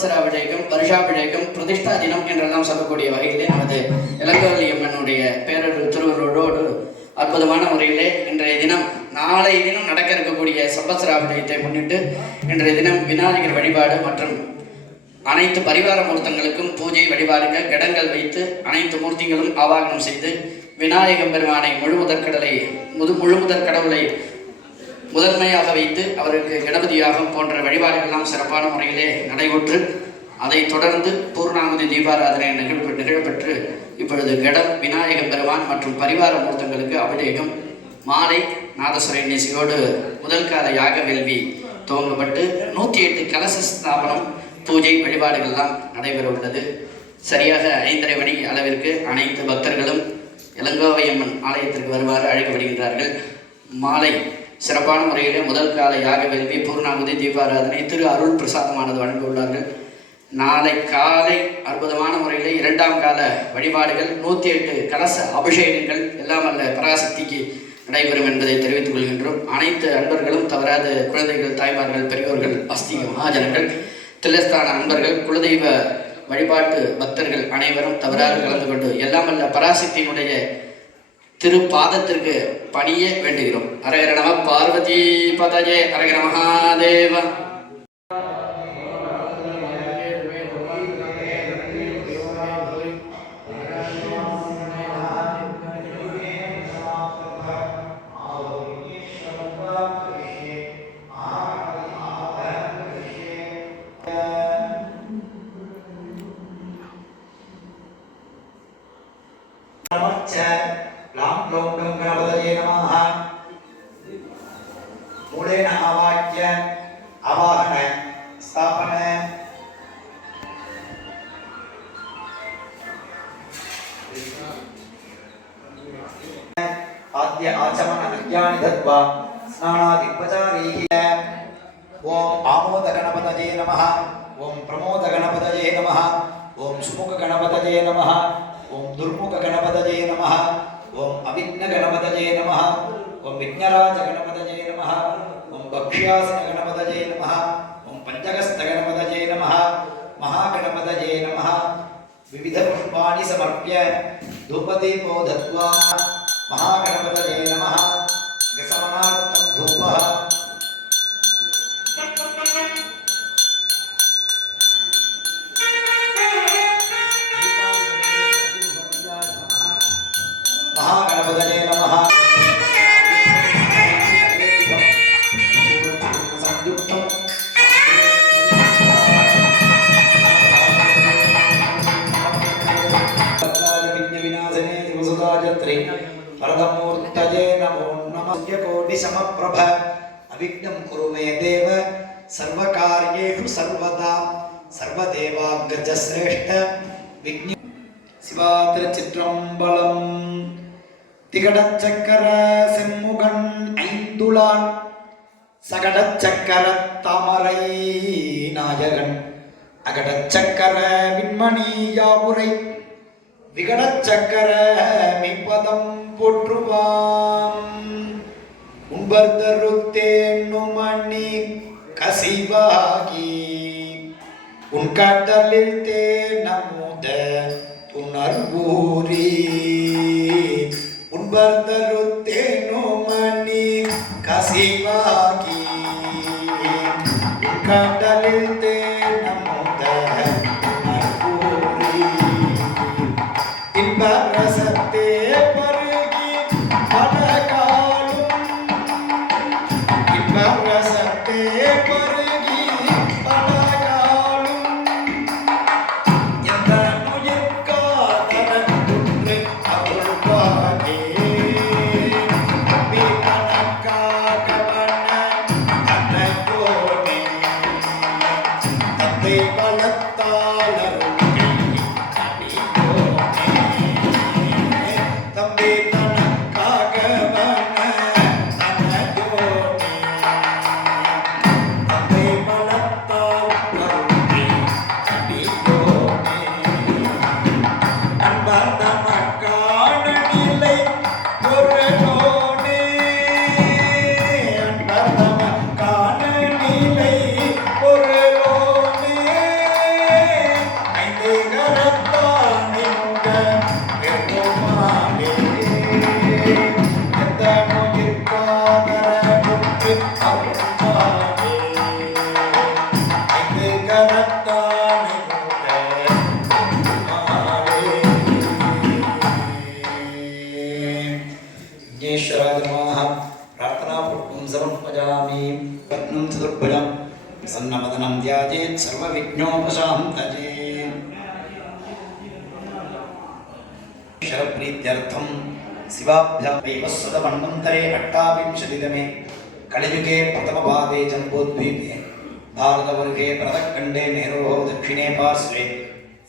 சம்பத்சராபிஷேகம், வருஷாபிஷேகம், பிரதிஷ்டா தினம் என்றெல்லாம் சொல்லக்கூடிய வகையிலே நமது இளங்கோவலி அம்மனுடைய பேரருள் திருவருளோடு அற்புதமான முறையிலே இன்றைய தினம் நாளை தினம் நடக்க இருக்கக்கூடிய சம்பத்சராபிஷேகத்தை முன்னிட்டு இன்றைய தினம் விநாயகர் வழிபாடு மற்றும் அனைத்து பரிவார மூர்த்தங்களுக்கும் பூஜை வழிபாடுகள் கிடங்கள் வைத்து அனைத்து மூர்த்திகளும் ஆவாகனம் செய்து விநாயகம் பெருமானை முழுமுதற் கடவுளை முதன்மையாக வைத்து அவருக்கு கணபதியாகம் போன்ற வழிபாடுகள்லாம் சிறப்பான முறையிலே நடைபெற்று அதைத் தொடர்ந்து பூர்ணாகுதி தீபாராதனை நிகழ்பெற்று இப்பொழுது கடம் விநாயகம் பெருமான் மற்றும் பரிவார மூர்த்தங்களுக்கு அபிஷேகம் மாலை நாதஸ்வர இசையோடு முதல் கால யாக வேள்வி துவங்கப்பட்டு 108 கலச ஸ்தாபனம் பூஜை வழிபாடுகள்லாம் நடைபெற உள்ளது. சரியாக 5:30 மணி அளவிற்கு அனைத்து பக்தர்களும் இளங்கோவையம்மன் ஆலயத்திற்கு வருமாறு அழைக்கப்படுகின்றார்கள். மாலை சிறப்பான முறையிலே முதல் கால யாக வேள்வி பூர்ணாகுதி தீபாராதனை திரு அருள் பிரசாதமானது வழங்க உள்ளார்கள். நாளை காலை அற்புதமான முறையில் 2ஆம் கால வழிபாடுகள் 108 கலச அபிஷேகங்கள் எல்லாம் அல்ல பராசக்திக்கு நடைபெறும் என்பதை தெரிவித்துக் கொள்கின்றோம். அனைத்து அன்பர்களும் தவறாது குழந்தைகள், தாய்மார்கள், பெரியோர்கள், ஆஸ்திக மகாஜனங்கள், தில்லஸ்தான அன்பர்கள், குலதெய்வ வழிபாட்டு பக்தர்கள் அனைவரும் தவறாது கலந்து கொண்டு எல்லாம் அல்ல பராசக்தியினுடைய திருப்பாதத்திற்கு பணிய வேண்டுகிறோம். ஹரஹர நம பார்வதி பதஜே, ஹரஹர மகாதேவ. मूलेन आवाह्य आवाहन स्थापन आद्य आचमन अज्ञानि दत्वा स्नानादिपचारीः ओम आमोद गणपतये नमः, ओम प्रमोद गणपतये नमः, ओम सुमुख गणपतये नमः, ओम दुर्मुख गणपतये नमः, ओम अविघ्न गणपतये नमः, ओम विघ्नराज गणपतये नमः, ओम भक्ष्यासन गणपतये नमः, ओम पंचगस्थ गणपतये नमः, महागणपतये नमः. विविध पुष्पाणि समर्प्य धूपदीपो दत्वा महागणपतये नमः गसमनार्थं धूपः महागणपतये नमः. वरदमूर्तये नमो नमः. कोटिसमप्रभ अविघ्नं कुरु मे देव सर्वकार्येषु सर्वदा सर्वदेवाग्रजश्रेष्ठ विघ्न சிவாதிருச்சிற்றம்பலம். திகடச்சக்கர செம்முகன் ஐந்துளான் சகடச்சக்கர தாமரை நாயகன் அகடச்சக்கர விண்மணி யாவுரை விகடச்சக்கர மெய்ப்பதம் போற்றுவாம். உன்பர்தருத்தேன்னுமணி கசிவாகி உன் கடலில் தேனமுத உணர்வூரி உன்பர்தருத்தேனுமணி கசிவாகி உன் கடலில் தேனமுத உணர்வூரி இன்பரசத்தே பருகி பலகாலும் இன்பரசத்தே பருகி பலகாலும் எந்த நுயிர்காதர துன்று அருள்வாகே அபிநனக்காகவன அன்னையோனே தந்தை பலத்தாளர் विराजेत् सर्वविघ्नोपशान्तये शरप्रीत्यर्थं शिवाभ्यां वैवस्वतमन्वन्तरे अष्टाविंशतितमे कलियुगे प्रथमपादे जम्बूद्वीपे भारतवर्गे भरतखण्डे नेरोः दक्षिणे पार्श्वे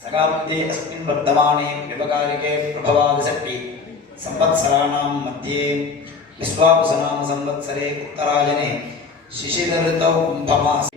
सकाब्दे अस्मिन् वर्धमाने व्यवकारिके प्रभवादिषष्टि संवत्सराणां मध्ये विश्वावसुनाम संवत्सरे उत्तरायणे शिशिरऋतौ कुम्भमासे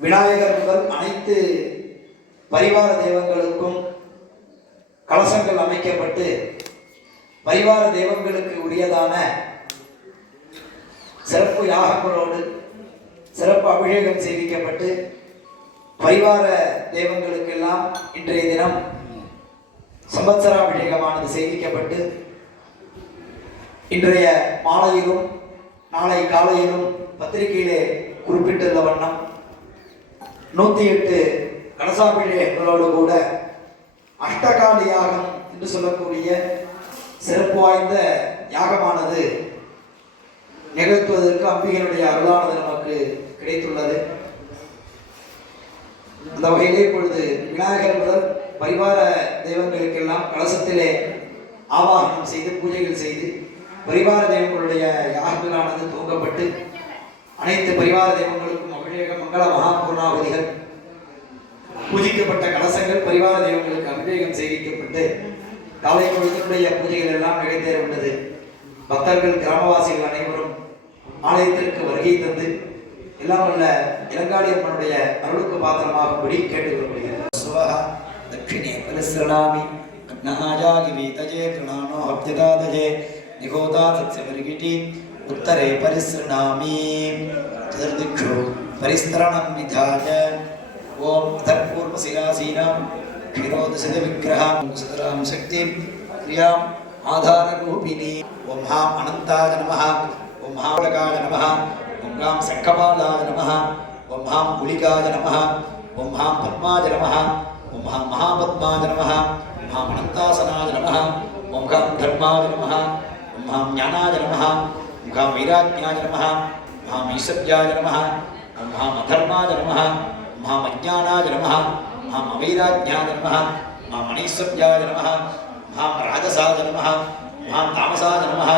விநாயகர் முதல் அனைத்து பரிவார தெய்வங்களுக்கும் கலசங்கள் அமைக்கப்பட்டு பரிவார தெய்வங்களுக்கு உரியதான சிறப்பு யாகங்களோடு சிறப்பு அபிஷேகம் செய்விக்கப்பட்டு பரிவார தெய்வங்களுக்கெல்லாம் இன்றைய தினம் சம்பத்சராபிஷேகமானது செய்விக்கப்பட்டு இன்றைய மாலையிலும் நாளை காலையிலும் பத்திரிகையிலே குறிப்பிட்டுள்ள வண்ணம் 108 கலசாபிஷேகங்களோடு கூட அஷ்டகாலி யாகம் என்று சொல்லக்கூடிய சிறப்பு வாய்ந்த யாகமானது நிகழ்த்துவதற்கு அம்பிகையினுடைய அருளானது நமக்கு கிடைத்துள்ளது. அந்த வகையிலே இப்பொழுது விநாயகர் முதல் பரிவார தெய்வங்களுக்கெல்லாம் கலசத்திலே ஆவாகனம் செய்து பூஜைகள் செய்து பரிவார தெய்வங்களுடைய யாகங்களானது தூங்கப்பட்டு அனைத்து பரிவார தெய்வங்களுக்கும் அபிஷேக மங்கள மகாபூர்ணாவதிகள் பூஜிக்கப்பட்ட கலசங்கள் பரிவார தெய்வங்களுக்கு அபிஷேகம் செய்விக்கப்பட்டு காலை பொழுதுடைய பூஜைகள் எல்லாம் நிகழ்த்தேறவுள்ளது. பக்தர்கள் கிராமவாசிகள் அனைவரும் ஆலயத்திற்கு வருகை தந்து எல்லாம் உள்ள இலங்காடி அம்மனுடைய அருளுக்கு பாத்திரமாகும்படி கேட்டுக்கொள்ளப்படுகிறது. சுவஹ தட்சிணே பரிஸ்ரணாமி அக்னஹாஜாகி வீதஜே கிருணானோ அப்யதாதஜே நிகோதா தத்சவர்கிட்டி उत्तरे परिसृणामि चतुर्दिक्षु परिस्तरणं विधाय ओम धर्पूर्वशिरासीनां क्षीरोदशविग्रहां सतरां शक्तिं क्रियां आधाररूपिणी ओम हां अनन्ताय नमः ओम हां लकाय नमः ओम गां शङ्खपालाय नमः ओम हां गुलिकाय नमः ओम हां पद्माय नमः ओम हां महापद्माय नमः ओम हां अनन्तासनाय नमः ओम गां धर्माय नमः ओम हां ज्ञानाय नमः ओम हां वीराज्ञाय नमः ओम हां ईशव्याय नमः ओम हां अधर्माय नमः ओम हां अज्ञानाय नमः ओम हां अवीराज्ञाय नमः ओम हां अनीशव्याय नमः ओम हां राजसाय नमः ओम हां तामसाय नमः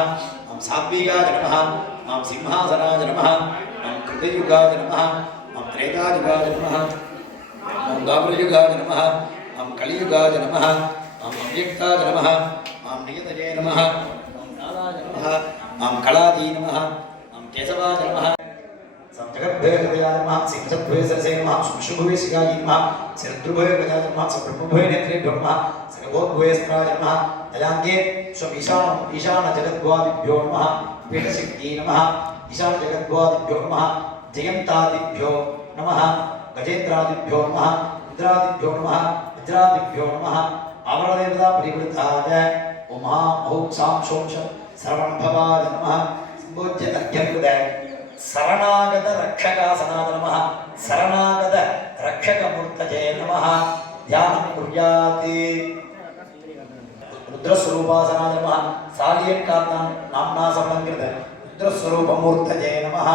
ओम सात्विकाय नमः ओम सिंहासनाय नमः ओम कृतयुगाय नमः ओम त्रेतायुगाय नमः ओम द्वापरयुगाय नमः ओम कलियुगाय नमः ओम अव्यक्ताय नमः ओम नियतये नमः ओम कालाय नमः ओम कलादी नमः ओम केशवाय नमः जगद्भय हृदयाय नमः सिंहद्भय सरसे नमः शुभुभय शिखाय नमः सिरद्भय गजाय नमः सब्रह्मभय नेत्रेभ्यो नमः सर्वोद्भय स्मराय नमः दयाङ्गे ईशान जगद्वादिभ्यो नमः पीठशक्ति नमः ईशान जगद्वादिभ्यो नमः जयन्तादिभ्यो नमः गजेन्द्रादिभ्यो नमः रुद्रादिभ्यो नमः वज्रादिभ्यो नमः आवरणदेवता परिवृताय ओम ओम सां शों श्रवणभवाय नमः संबोध्य अध्यकृत शरणागत रक्षकासनाय नमः शरणागत रक्षकमूर्तये नमः ध्यानं कुर्यात् रुद्रस्वरूपासनाय नमः सालियकात्नां नाम्ना समलङ्कृत रुद्रस्वरूपमूर्तये नमः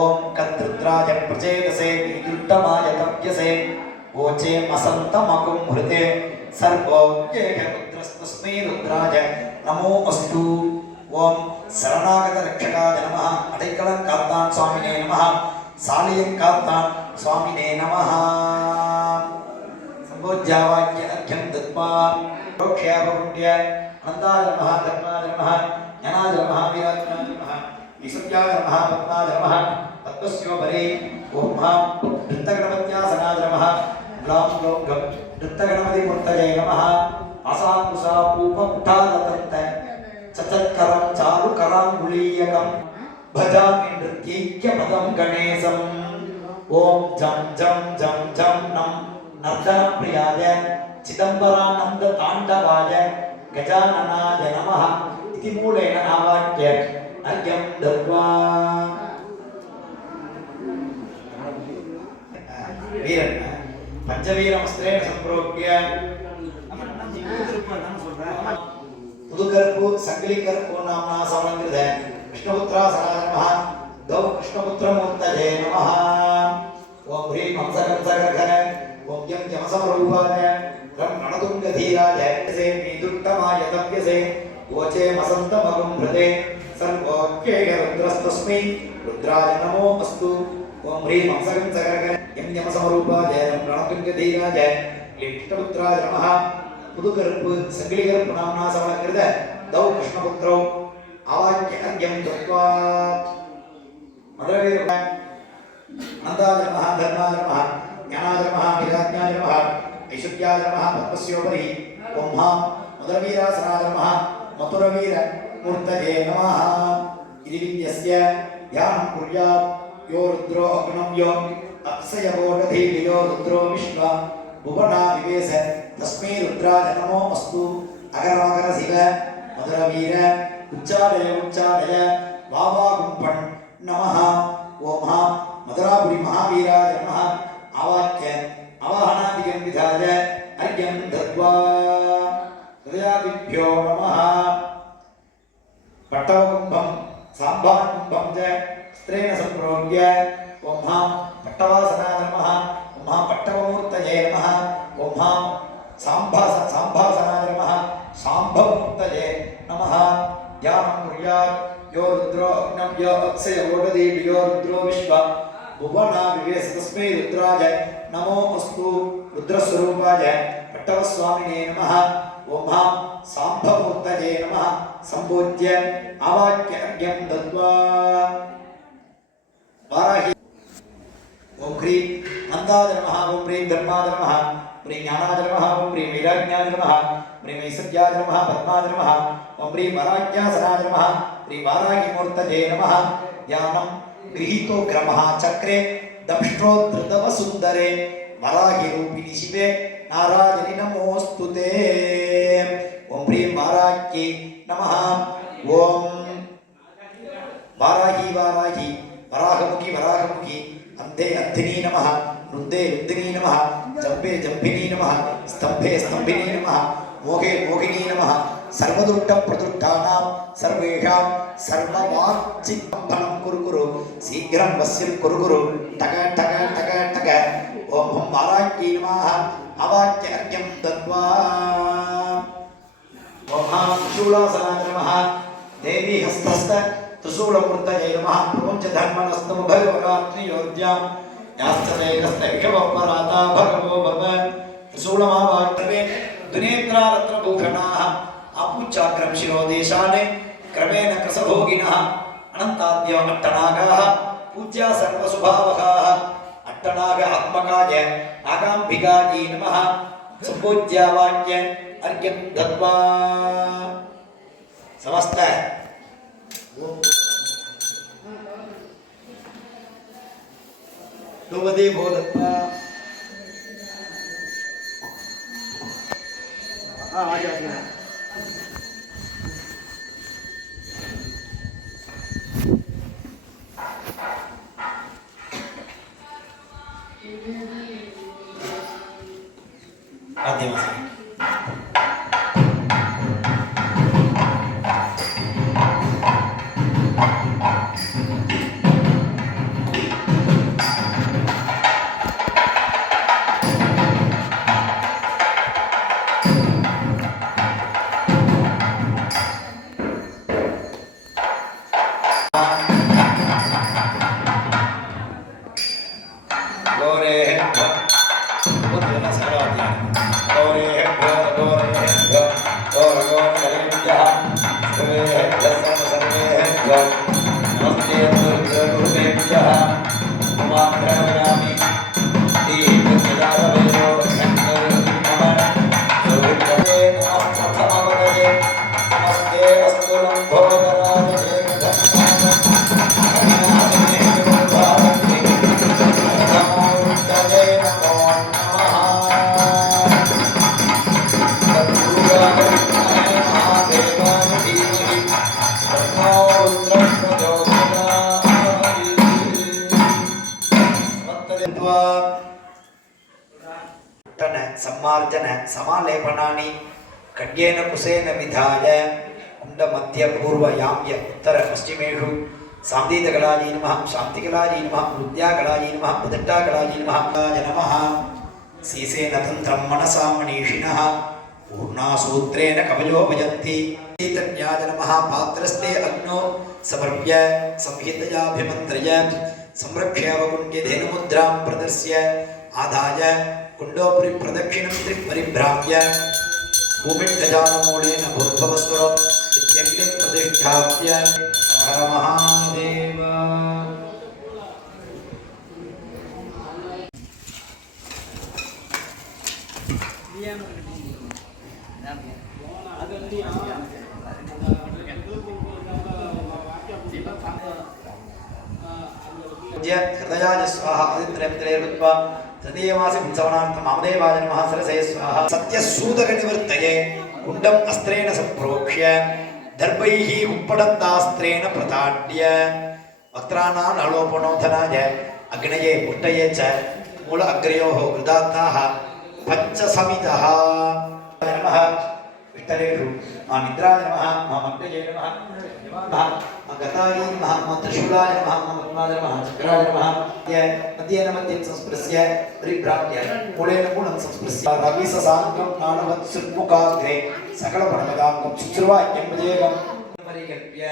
ओम कद्रुद्राय प्रचेतसे युक्तमाय तप्यसे ओचे मसन्तमकुं हृते सर्वोज्ञेय रुद्रस्तस्मै रुद्राय नमो अस्तु ओम शरणागत रक्षकाय नमः अடைக்கலம் காத்தான் स्वामिने नमः सालियं காத்தான் स्वामिने नमः संबोध्यावाक्य अर्घ्यं दत्त्वा प्रोक्ष्यावपुण्य अनन्ताय नमः धर्माय नमः ज्ञानाय नमः वीराज्ञाय नमः ईशव्याय नमः पद्माय नमः पद्मस्योपरि ओम हां वृत्तगणपत्यासनाय नमः ग्लां ग्लौं वृत्तगणपतिमूर्तये नमः असाकुशापूपमुठालतन्त चतत्करं चारुकराङ्गुलीयकं भजामि नृत्यैक्यपदं गणेशं ओम जम जम जम जम नम नर्दन प्रियाय चिदंबरानंद तांडवाय गजाननाय नमः इति मूलेन आवाक्य अर्घ्यं दत्वा वीरन पंचवीरमस्त्रेण संप्रोक्य पुदुकर्पु संकलिकर्पु नाम्ना समलंकृत कृष्णपुत्रा सनातनः दौ कृष्णपुत्रमूर्तये नमः ओम ह्रीं हंसकंसकर्घन ओम यं यमसमरूपाय रं रणतुङ्गधीराय से मीदुट्टमाय तप्यसे वोचे मसन्तमगुं भृते सर्वोक्यैः रुद्रस्तस्मै रुद्राय नमो अस्तु ओम ह्रीं हंसकंसकर्घन यं यमसमरूपाय रं रणतुङ्गधीराय कृष्णपुत्राय नमः पुदुकर्पु संकलिकर्पु नाम्ना समलंकृत दौ कृष्णपुत्रौ आवाक्य अर्घ्यं दत्वा मदरवीर नंदाय नमः धर्माय नमः ज्ञानाय नमः विराज्ञाय नमः ऐश्वर्याय नमः पद्मस्योपरि ओम मदरवीरासनाय नमः मथुरवीर मूर्तये नमः इति विद्यस्य ध्यानं कुर्यात् यो रुद्रो अग्नं यो अक्षयवोढधीर्यो रुद्रो विश्वा भुवना विवेश तस्मै रुद्राय नमो अस्तु अगरमगर शिव मधुरवीर उच्चारय उच्चारय वावागुम्पन् नमः ओम मधुरापुरी महावीराय नमः आवाक्य आवाहनादिकं विधाय अर्घ्यं दत्वा हृदयादिभ्यो नमः पट्टवकुम्भं साम्भाकुम्भं च स्त्रेण सम्प्रोक्य ओम पट्टवासनाय नमः ओम पट्टवमूर्तये नमः ओम साम्भासनाय नमः साम्भवमूर्तये नमः ध्यानं कुर्यात् यो रुद्रो अग्नं यो अक्षयवोढधीर्यो रुद्रो विश्वा भुवना विवेश तस्मै रुद्राय नमो अस्तु रुद्रस्वरूपाय पट्टवस्वामिने नमः ओम साम्भवमूर्तये नमः संपूज्य आवाक्य अर्घ्यं दत्वा वाराहि ओम ह्रीं नन्दाय नमः ओम ह्रीं धर्माय नमः ह्रीं ज्ञानाय नमः ओम ह्रीं वैराग्याय नमः ह्रीं ऐश्वर्याय नमः पद्माय नमः ओम ह्रीं वराग्यासनाय नमः ह्रीं वाराहिमूर्तये नमः ध्यानं गृहीतोग्रमः चक्रे दंष्ट्रोद्धृतवसुन्दरे वराहिरूपिणि शिवे नारायणि नमोऽस्तु ते ओम ह्रीं वाराह्यै नमः ओम वाराही वाराही वराहमुखी वराहमुखी अन्धे अन्धिनी नमः रुद्धे रुद्धिनी नमः जम्बे जम्भिनी नमः स्तंभे स्तंभिनी नमः मोहे मोहिनी नमः सर्वदुष्टप्रदुष्टानां सर्वेषां सर्ववाक्चित्तं कुरु कुरु शीघ्रं वश्यं कुरु कुरु टक टक टक टक ओम हम वाराह्यै नमः अवाक्य अर्घ्यं दत्वा ओम शूलासनाय नमः देवी हस्तस्थ त्रिशूलमूर्तये नमः प्रपञ्चधर्मणस्तम भगवरात्रियोद्यां यास्तते कस्तैषवपराता भगवो भव त्रिशूलमावाक्यवे दुनेत्रारत्नभूषणाः आपूच्चाग्रं शिरोदेशाने क्रमेण कृशभोगिनः अनन्ताद्यो अट्टनागाः पूज्या सर्वसुभावकाः अट्टनाग आत्मकाय नागाम्बिकायै नमः सम्पूज्यावाक्य अर्घ्यं दत्वा समस्त धूपदे बोलत्वा आ जाओ आदिवासी सम्मार्जन समालेपनानि खड्गेन कुशेन विधाय कुण्डमध्य पूर्वयाम्य उत्तर पश्चिमेषु सान्दितकलायै नमः शान्तिकलायै नमः विद्याकलायै नमः उदट्टाकलायै नमः सीसेन तन्त्रं मनसा मनीषिणः पूर्णासूत्रेण कवयोपयन्ति चैतन्याय नमः पात्रस्ते अग्नौ समर्प्य संहितयाभिमन्त्रय संरक्ष्यावकुण्ड्य धेनुमुद्रां प्रदर्श्य आदाय कुण्डोपरि प्रदक्षिणं त्रिपरिभ्राम्य भूमिर्गजानमूलेन भूर्भुवस्वरम् इत्यग्निं प्रतिष्ठाप्य हर महादेव। हृदयाय स्वाहा आदित्यमित्रेर्भूत्वा तृतीयमासे पुंसवनार्थं मामदेवाय नमः सरसे स्वाहा सत्यसूदकनिवर्तये कुण्डम् अस्त्रेण सम्प्रोक्ष्य दर्भैः उप्पडन्तास्त्रेण प्रताड्य वक्त्राणां नलोपनोधनाय अग्नये पुष्टये च मूल अग्रयोः कृदात्ताः पञ्चसमितः नमः विष्टरेषु निद्राय नमः मग्नये नमः गताय नमः त्रिशूलाय नमः पद्माय नमः चक्राय नमः मध्येन मध्यं संस्पृश्य परिभ्राम्य मूलेन मूलं संस्पृश्य रविससाङ्गं नानवत् सुमुखाग्रे सकलपणमदाङ्गं शुश्रुवाक्यं भजेगं परिकल्प्य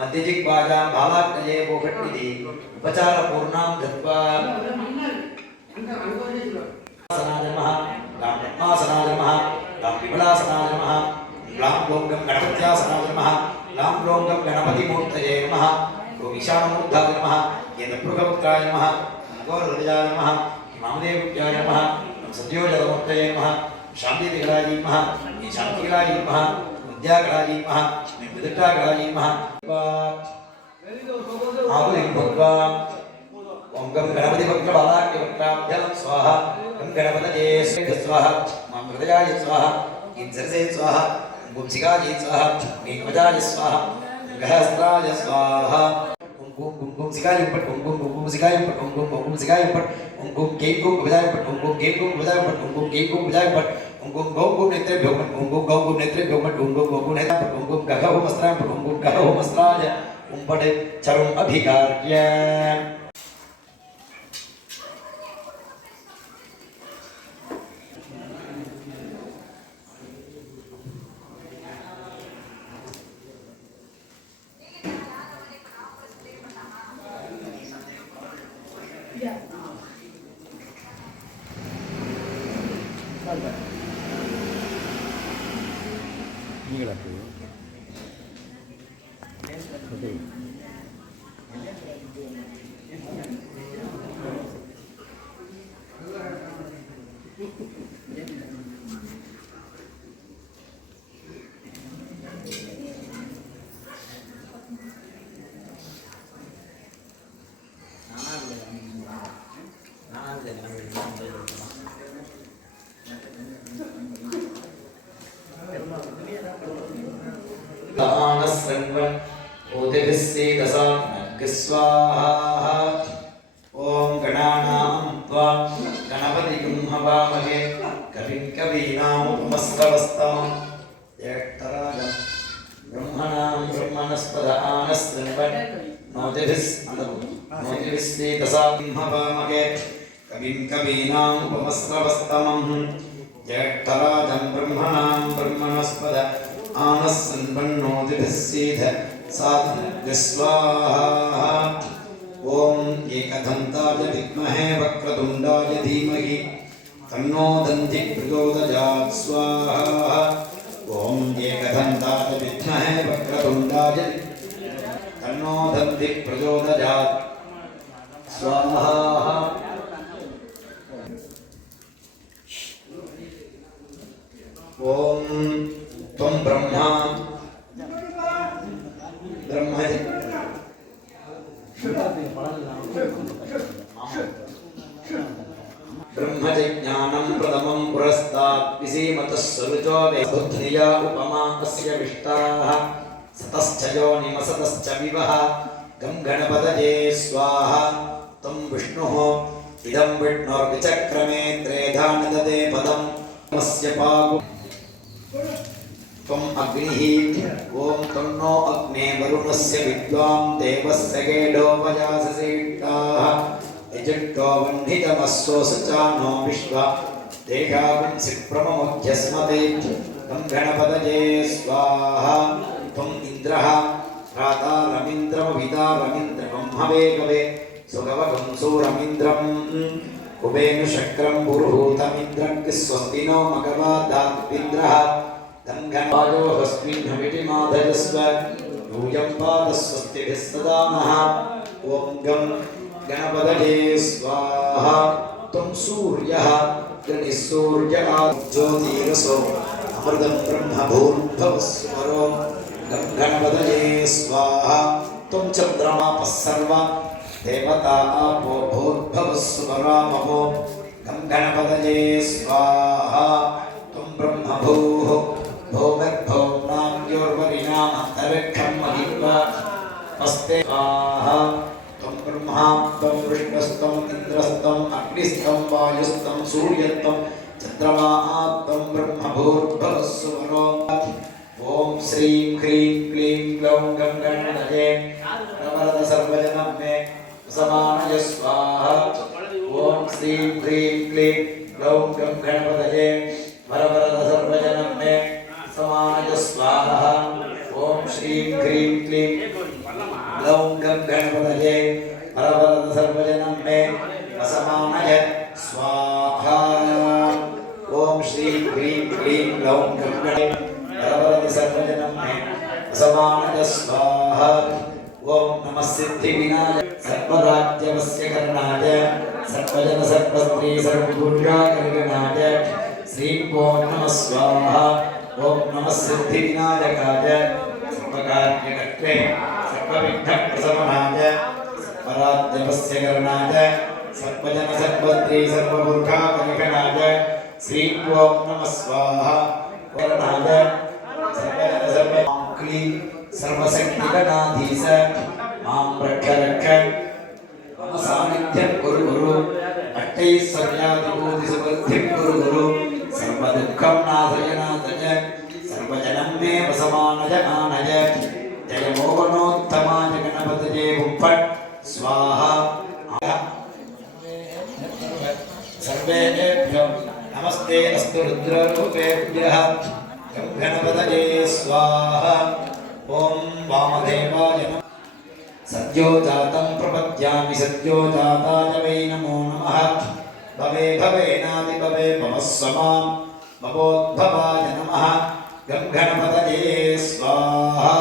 मध्यजिह्वायां बालाग्नये भूषट्निधि उपचारपूर्णां दत्वा आसनाय नमः गां पद्मासनाय नमः गां विमलासनाय नमः ग्लां लोङ्गं गणपत्यासनाय नमः लां लोङ्गं गणपतिमूर्तये नमः ओम ईशानमूर्धाय नमः येन्द्रपुरुषपुत्राय नमः घोरहृदयाय नमः मामदेव्याय नमः सद्योजतमूर्तये नमः शान्तिकलायै नमः शान्तिकलायै नमः विद्याकलायै नमः विदुट्टाकलायै नमः आहुतिं भुक्त्वा ओम गं गणपतिभक्तबालाग्निभक्ताभ्यां स्वाहा गं गणपतये स्वाहा मां हृदयाय स्वाहा गिं सरसे स्वाहा गुंसिकाय स्वाहा नीमजाय स्वाहा गहस्त्राय स्वाहा गुम सिकाय पट गुम सिकाय पट गुम सिकाय पट गुम गेम गुम बजाय पट गुम गेम गुम बजाय पट गुम गेम गुम बजाय पट गुम गौ नेत्रे भ्योमट गुम गौ नेत्रे भ्योमट गुम गौ नेत्रे पट गुम गहौ वस्त्राय पट गुम गहौ वस्त्राय पट चरुम अभिकार्य स्वाहा ओम गणानां त्वा गणपतिं हवामहे कविं कवीनामुपमश्रवस्तमं ज्येष्ठराजं ब्रह्मणां ब्रह्मणस्पद आनस्रवन् नोतिभिस्सीदसां हवामहे कविं कवीनामुपमश्रवस्तमं ज्येष्ठराजं ब्रह्मणां ब्रह्मणस्पद आनस्रवन्नोतिभिस्सीद साधु स्वाहा ओम एकदन्ताय विद्महे वक्रतुण्डाय धीमहि तन्नो दन्तिः प्रचोदयात् स्वाहा ओम एकदन्ताय विद्महे वक्रतुण्डाय तन्नो दन्तिः प्रचोदयात् स्वाहा ओम त्वं ब्रह्मा ब्रह्मज्ञानं प्रथमं पुरस्तात् विसीमतः सरुचो बुद्धिया उपमा अस्य विष्टाः सतश्च योनिमसतश्च विवः गं गणपतये स्वाहा त्वं विष्णुः इदं विष्णुर्विचक्रमे त्रेधा निदते पदं तमस्य पागु त्वम् अग्निः ॐ तन्नो अग्ने वरुणस्य विद्वां देवस्य गेडोपयाससेट्टाः यजट्टो वह्नितमस्सो सचानो विश्वा देहागुंसि प्रममुख्यस्मते तं गणपतये स्वाहा त्वम् इन्द्रः भ्रातारमिन्द्रमभितारमिन्द्रमं हवे कवे सुगवगं सूरमिन्द्रम् कुबेनुशक्रं पुरुहूतमिन्द्रं स्वस्ति नो मघवादात्विन्द्रः गङ्गनायो हस्मिन्नविटिमाधयस्व यूयं पादस्वस्तिभिः सदा नः ॐ गं गणपतये स्वाहा त्वं सूर्यः गणिसूर्यः ज्योतिरसो अमृतं ब्रह्मभूर्भुवस्वरो गं गणपतये स्वाहा त्वं चन्द्रमापः सर्व देवता आपो भूर्भुवस्वरामपो गं गणपतये स्वाहा त्वं ब्रह्मभूः भूमिर्भौम्नाद्योर्वरिणामन्तरिक्षं महित्वा हस्ते स्वाहा त्वं ब्रह्मा त्वं विष्णुस्त्वं इन्द्रस्त्वं अग्निस्त्वं वायुस्त्वं सूर्यस्त्वं चन्द्रमा त्वं ब्रह्मभूर्भुवस्वरो ॐ श्रीं ह्रीं क्लीं ग्लौं गं गणपतये नवरद सर्वजनं मे समानय स्वाहा ॐ श्रीं ह्रीं क्लीं ग्लौं गं गणपतये वरवरद सर्वजनं मे समानय स्वाहा ॐ श्रीं ह्रीं क्लीं ग्लौं गं गणपतये वरवरद सर्वजनं मे समानय स्वाहा ॐ श्रीं ह्रीं क्लीं ग्लौं गं गणपतये वरवरद सर्वजनं मे समानय स्वाहा ॐ नमः सिद्धिविनायक सर्वराज्यवस्यकरणाय सर्वजन सर्वस्त्री सर्वभूषाकरणाय श्रीं ॐ नमः स्वाहा ॐ नमः सिद्धिविनायकाय सर्वकार्यकर्त्रे सर्वविघ्नप्रशमनाय सर्वराज्यवस्यकरणाय सर्वजन सर्वस्त्री सर्वभूषाकरणाय श्रीं ॐ नमः स्वाहा करणाय सर्वजन सर्वक्ली सर्वशक्तिगणाधीश मां रक्ष रक्ष मम सानिध्यं कुरु गुरु अष्टैश्वर्यादिभूतिसुबुद्धिं कुरु गुरु सर्वदुःखं नाशय नाशय सर्वजनं मे वसमानय आनय जय मोहनोत्तमाय गणपतये हुंफट् स्वाहा सर्वेभ्यो नमस्ते अस्तु रुद्ररूपेभ्यः गणपतये स्वाहा ॐ वामदेवाय नमः सद्यो जातं प्रपद्यामि सद्यो जाताय वै नमो नमः भवे भवेनादिभवे भवः समां भवोद्भवाय नमः गं गणपतये स्वाहा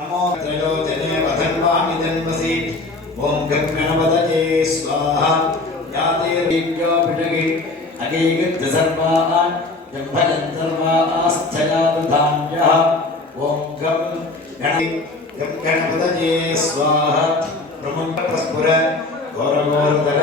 नमो त्रयोजने वधन्वामि जन्मसि ॐ गं गणपतये स्वाहा यादेर्दिव्यो पिटुकि अगैविद्ध सर्वान् जम्भजन् सर्वास्थयादधान्यः ॐ गं गणपतये स्वाहा ब्रह्मप्रस्फुर घोरघोरधर